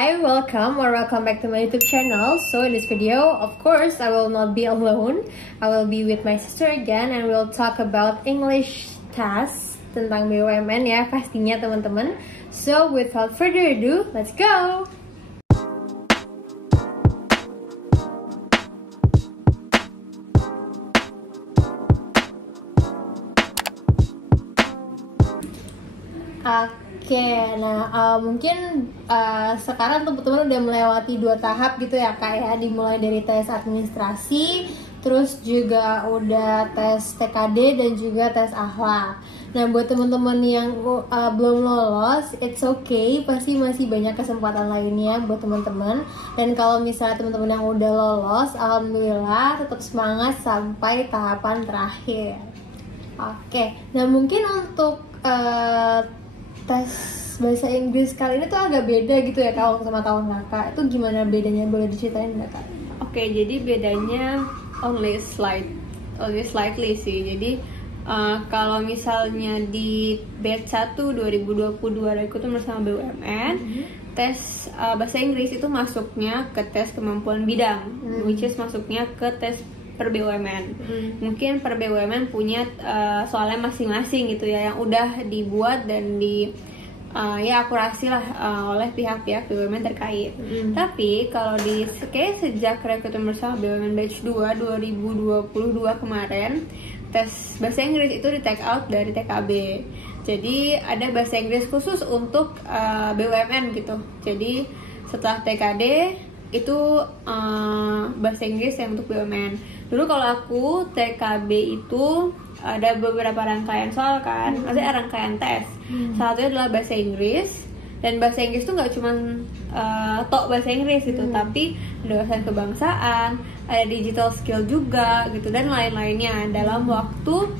Hi, welcome back to my YouTube channel. So in this video, of course, I will not be alone. I will be with my sister again and we'll talk about English tasks tentang BUMN ya pastinya teman-teman. So without further ado, let's go! Oke, nah mungkin sekarang teman-teman udah melewati 2 tahap gitu ya Kak ya. Dimulai dari tes administrasi, terus juga udah tes TKD dan juga tes akhlak. Nah buat teman-teman yang belum lolos, it's okay, pasti masih banyak kesempatan lainnya buat teman-teman. Dan kalau misalnya teman-teman yang udah lolos, alhamdulillah tetap semangat sampai tahapan terakhir. Oke, nah mungkin untuk tes bahasa Inggris kali ini tuh agak beda gitu ya Kak sama tahun Kakak. Itu gimana bedanya, boleh diceritain nggak Kak? Oke, jadi bedanya only slightly sih. Jadi kalau misalnya di batch 1 2022 aku tuh bersama BUMN, tes bahasa Inggris itu masuknya ke tes kemampuan bidang, which is masuknya ke tes per BUMN. Mungkin per BUMN punya soalnya masing-masing gitu ya, yang udah dibuat dan ya akurasi lah oleh pihak-pihak BUMN terkait. Tapi kalau kayak sejak rekrutmen bersama BUMN batch 2 2022 kemarin, tes bahasa Inggris itu di take out dari TKB. Jadi ada bahasa Inggris khusus untuk BUMN gitu. Jadi setelah TKD itu bahasa Inggris yang untuk BUMN. Dulu kalau aku TKB itu ada beberapa rangkaian soal kan, ada rangkaian tes. Salah satunya adalah bahasa Inggris, dan bahasa Inggris tuh nggak cuma tok bahasa Inggris gitu, tapi ada wawasan kebangsaan, ada digital skill juga gitu, dan lain-lainnya dalam waktu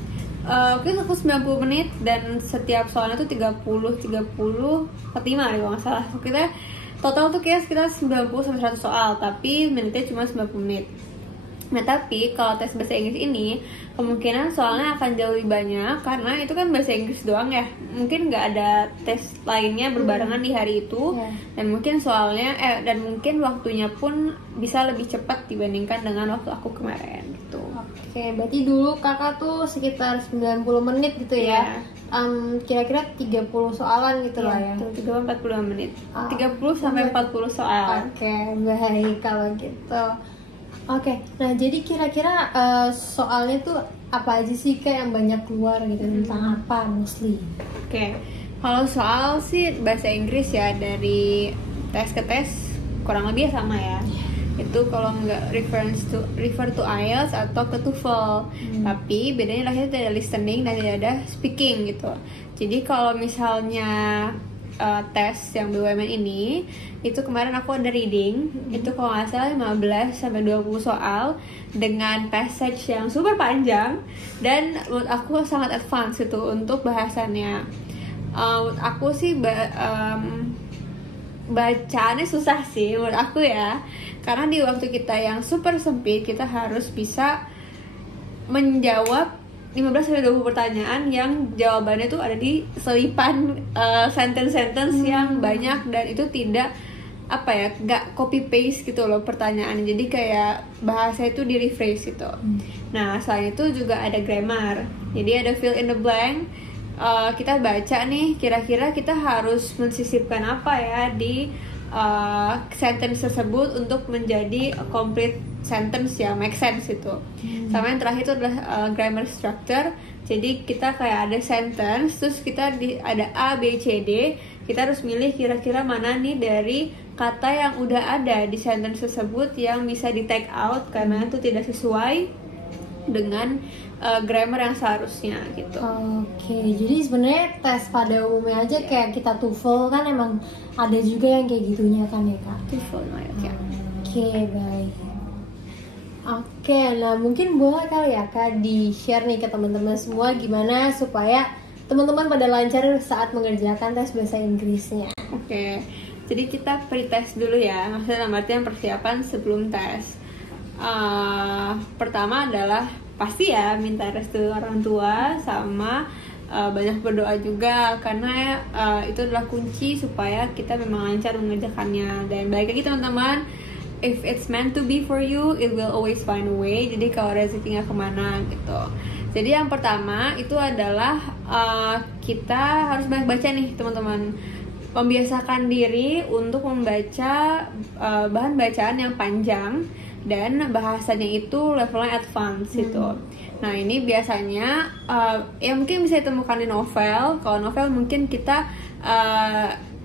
mungkin 90 menit, dan setiap soalnya tuh 30 45 kalau nggak salah. Kita total tuh kayak sekitar 90-100 soal, tapi menitnya cuma 90 menit. Nah tapi kalau tes bahasa Inggris ini kemungkinan soalnya akan jauh lebih banyak, karena itu kan bahasa Inggris doang ya. Mungkin nggak ada tes lainnya berbarengan di hari itu, dan mungkin soalnya dan mungkin waktunya pun bisa lebih cepat dibandingkan dengan waktu aku kemarin gitu. Oke, berarti dulu kakak tuh sekitar 90 menit gitu ya. Kira-kira 30 soalan gitu lah ya. 30-40 menit. 30 sampai 40 soal. Oke, baik kalau gitu. Oke, nah jadi kira-kira soalnya tuh apa aja sih Kak yang banyak keluar gitu, tentang apa mostly? Oke, kalau soal sih bahasa Inggris ya, dari tes ke tes kurang lebih sama ya. Itu kalau nggak refer to IELTS atau ke TOEFL. Tapi bedanya adalah tidak ada listening dan tidak ada speaking gitu. Jadi kalau misalnya tes yang BUMN ini, itu kemarin aku ada reading, itu kalau nggak salah 15-20 soal dengan passage yang super panjang, dan menurut aku sangat advance gitu untuk bahasannya. Menurut aku sih bacaannya susah sih menurut aku ya, karena di waktu kita yang super sempit kita harus bisa menjawab 15-20 pertanyaan yang jawabannya tuh ada di selipan sentence-sentence yang banyak, dan itu tidak nggak copy paste gitu loh pertanyaan, jadi kayak bahasa itu di rephrase gitu. Nah selain itu juga ada grammar, jadi ada fill in the blank. Kita baca nih, kira-kira kita harus mensisipkan apa ya di sentence tersebut untuk menjadi a complete sentence ya, make sense itu. Sama yang terakhir itu adalah grammar structure. Jadi kita kayak ada sentence, terus kita ada A, B, C, D. Kita harus milih kira-kira mana nih dari kata yang udah ada di sentence tersebut yang bisa di take out karena itu tidak sesuai dengan grammar yang seharusnya gitu. Oke, jadi sebenarnya tes pada umumnya aja kayak kita TOEFL kan emang ada juga yang kayak gitunya kan ya Kak? TOEFL ya. Oke, baik. Oke, nah mungkin boleh kali ya Kak di-share nih ke teman-teman semua gimana supaya teman-teman pada lancar saat mengerjakan tes bahasa Inggrisnya. Oke, jadi kita pre-test dulu ya, maksudnya dalam artian persiapan sebelum tes. Pertama adalah pasti ya minta restu orang tua sama banyak berdoa juga, karena itu adalah kunci supaya kita memang lancar mengerjakannya. Dan balik lagi teman-teman, if it's meant to be for you, it will always find a way. Jadi kalau rezekinya kemana gitu. Jadi yang pertama itu adalah kita harus banyak baca nih teman-teman. Membiasakan diri untuk membaca bahan bacaan yang panjang dan bahasanya itu levelnya advance gitu. Nah ini biasanya ya mungkin bisa ditemukan di novel. Kalau novel mungkin kita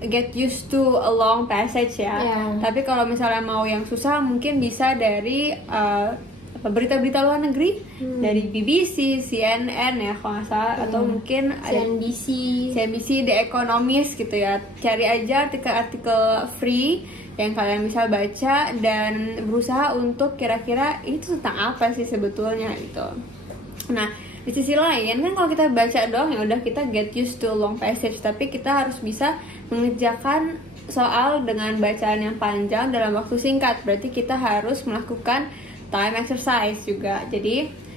get used to a long passage ya. Tapi kalau misalnya mau yang susah mungkin bisa dari berita-berita luar negeri, dari BBC, CNN ya kalau nggak salah, atau mungkin CNBC, The Economist gitu ya. Cari aja artikel-artikel free yang kalian bisa baca dan berusaha untuk kira-kira ini tuh tentang apa sih sebetulnya gitu. Nah di sisi lain kan kalau kita baca doang ya udah kita get used to long passage, tapi kita harus bisa mengerjakan soal dengan bacaan yang panjang dalam waktu singkat. Berarti kita harus melakukan time exercise juga. Jadi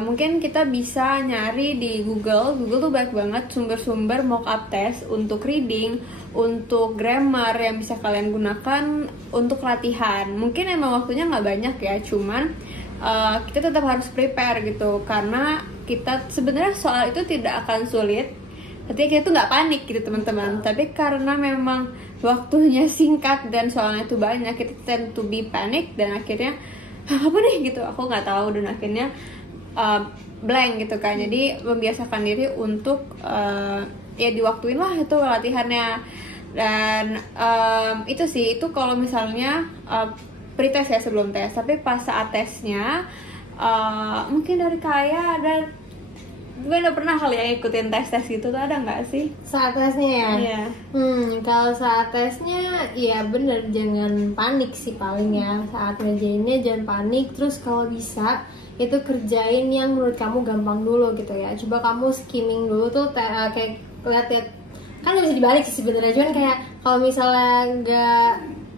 mungkin kita bisa nyari di Google tuh banyak banget sumber-sumber mock up test untuk reading, untuk grammar yang bisa kalian gunakan untuk latihan. Mungkin emang waktunya nggak banyak ya, cuman kita tetap harus prepare gitu, karena kita sebenarnya soal itu tidak akan sulit. Artinya kita tuh nggak panik gitu teman-teman, tapi karena memang waktunya singkat dan soalnya itu banyak, kita tend to be panic dan akhirnya apa nih gitu, aku nggak tahu, dan akhirnya blank gitu kan. Jadi membiasakan diri untuk ya diwaktuin lah itu latihannya. Dan itu sih, itu kalau misalnya pretest ya sebelum tes. Tapi pas saat tesnya mungkin dari kayak ada, gue udah pernah kali ya ikutin tes gitu tuh, ada nggak sih saat tesnya ya? Kalau saat tesnya ya bener, jangan panik sih paling ya. Saat ngerjainnya jangan panik. Terus kalau bisa itu kerjain yang menurut kamu gampang dulu gitu ya. Coba kamu skimming dulu tuh kayak lihat kan bisa dibalik sih sebenarnya, cuman kayak kalau misalnya nggak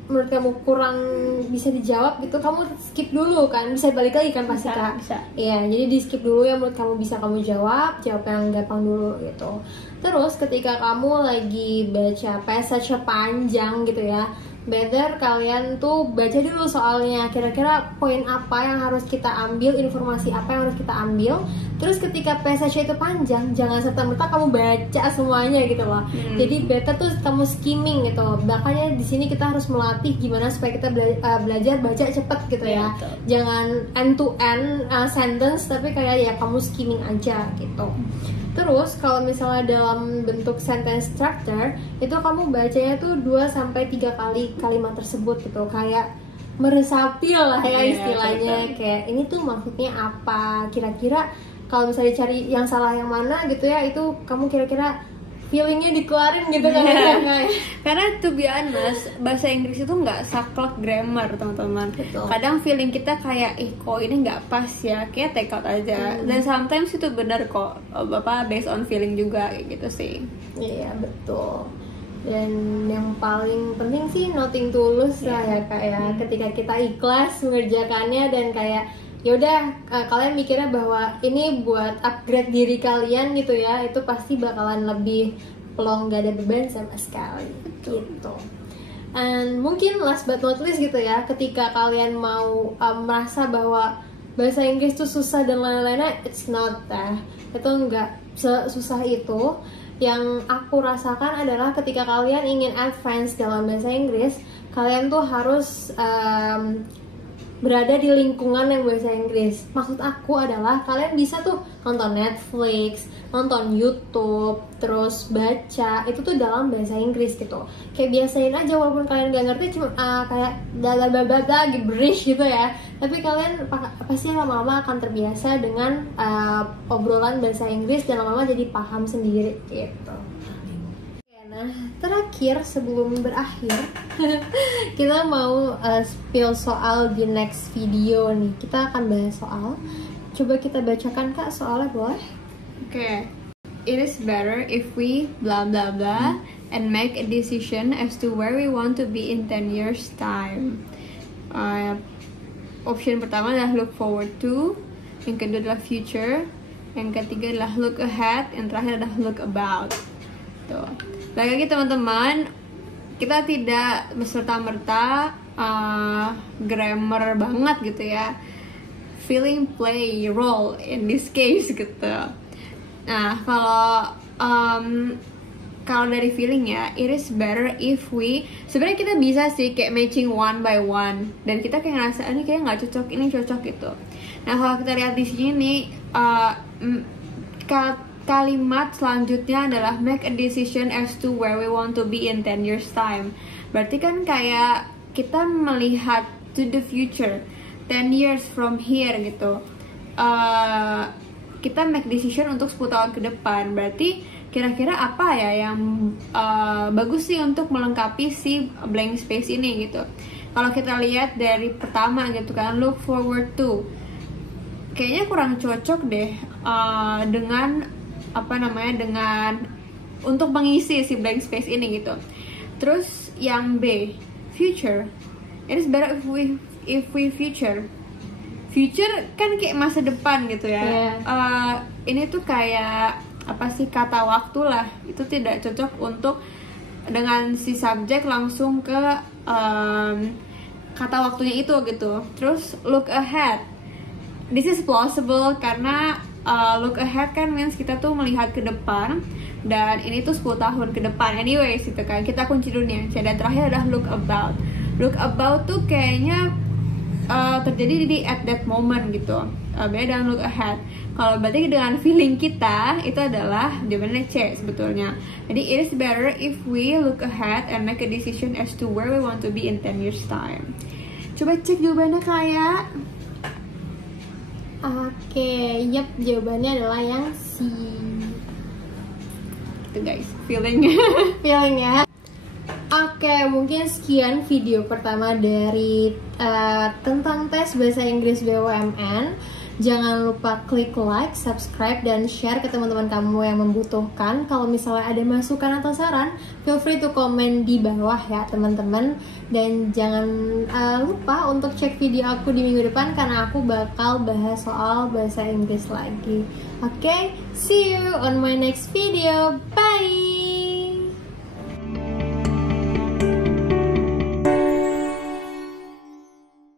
menurut kamu kurang bisa dijawab gitu, kamu skip dulu kan, bisa balik lagi kan pasti kak. Iya, jadi di skip dulu yang menurut kamu bisa kamu jawab yang gampang dulu gitu. Terus ketika kamu lagi baca passage panjang gitu ya, better kalian tuh baca dulu soalnya, kira-kira poin apa yang harus kita ambil, informasi apa yang harus kita ambil. Terus ketika passage itu panjang, jangan serta-merta kamu baca semuanya gitu loh. Jadi better tuh kamu skimming gitu. Makanya di sini kita harus melatih gimana supaya kita belajar baca cepet gitu ya. Jangan end to end sentence, tapi kayak ya kamu skimming aja gitu. Terus kalau misalnya dalam bentuk sentence structure itu kamu bacanya tuh 2-3 kali kalimat tersebut gitu, kayak meresapi lah ya istilahnya. Kayak ini tuh maksudnya apa, kira-kira kalau misalnya cari yang salah yang mana gitu ya, itu kamu kira-kira feelingnya dikeluarin gitu kan. Karena to be honest, bahasa Inggris itu nggak saklek grammar teman-teman. Kadang feeling kita kayak kok ini nggak pas ya, kayak take out aja. Dan sometimes itu benar kok, based on feeling juga kayak gitu sih. Iya betul. Dan yang paling penting sih nothing tulus lah ya kak ya. Ketika kita ikhlas mengerjakannya dan kayak yaudah kalian mikirnya bahwa ini buat upgrade diri kalian gitu ya, itu pasti bakalan lebih plong, gak ada beban sama sekali gitu. And mungkin last but not least gitu ya, ketika kalian mau merasa bahwa bahasa Inggris tuh susah dan lain-lainnya, it's not itu nggak sesusah itu. Yang aku rasakan adalah ketika kalian ingin advance dalam bahasa Inggris, kalian tuh harus berada di lingkungan yang bahasa Inggris. Maksud aku adalah kalian bisa tuh nonton Netflix, nonton YouTube, terus baca, itu tuh dalam bahasa Inggris gitu. Kayak biasain aja walaupun kalian gak ngerti, cuma kayak bla gibberish gitu ya. Tapi kalian pasti lama-lama akan terbiasa dengan obrolan bahasa Inggris dan lama-lama jadi paham sendiri gitu. Nah, terakhir sebelum berakhir kita mau spill soal di next video nih. Kita akan bahas soal. Coba kita bacakan kak soalnya, boleh? Okay. It is better if we blah blah blah and make a decision as to where we want to be in 10 years time. Option pertama adalah look forward to, yang kedua adalah future, yang ketiga adalah look ahead, yang terakhir adalah look about. Tuh. Lagi teman-teman, kita tidak serta-merta grammar banget gitu ya. Feeling play role in this case gitu. Nah, kalau dari feeling ya, it is better if we, sebenarnya kita bisa sih kayak matching one by one, dan kita kayak ngerasa ini kayak nggak cocok, ini cocok gitu. Nah, kalau kita lihat di sini nih, kalimat selanjutnya adalah make a decision as to where we want to be in 10 years time. Berarti kan kayak kita melihat to the future, 10 years from here gitu. Kita make decision untuk 10 tahun ke depan. Berarti kira-kira apa ya yang bagus sih untuk melengkapi si blank space ini gitu. Kalau kita lihat dari pertama gitu kan, look forward to, kayaknya kurang cocok deh dengan dengan untuk mengisi si blank space ini gitu. Terus yang B, future, it is better if we future kan kayak masa depan gitu ya. Ini tuh kayak apa sih, kata waktu lah, itu tidak cocok untuk dengan si subjek langsung ke kata waktunya itu gitu. Terus look ahead, this is plausible karena look ahead kan means kita tuh melihat ke depan, dan ini tuh 10 tahun ke depan anyways gitu kan. Kita kunci dulu nih. Dan terakhir adalah look about. Look about tuh kayaknya terjadi di at that moment gitu. Beda dengan look ahead. Kalau berarti dengan feeling kita itu adalah jawabannya C sebetulnya. Jadi it is better if we look ahead and make a decision as to where we want to be in 10 years time. Coba cek jawabannya kayak. Oke, yep, jawabannya adalah yang C. Gitu guys, feeling. Feeling ya. Oke, mungkin sekian video pertama dari tentang tes bahasa Inggris BUMN. Jangan lupa klik like, subscribe, dan share ke teman-teman kamu yang membutuhkan. Kalau misalnya ada masukan atau saran, feel free to komen di bawah ya teman-teman. Dan jangan lupa untuk cek video aku di minggu depan, karena aku bakal bahas soal bahasa Inggris lagi. Oke, see you on my next video. Bye!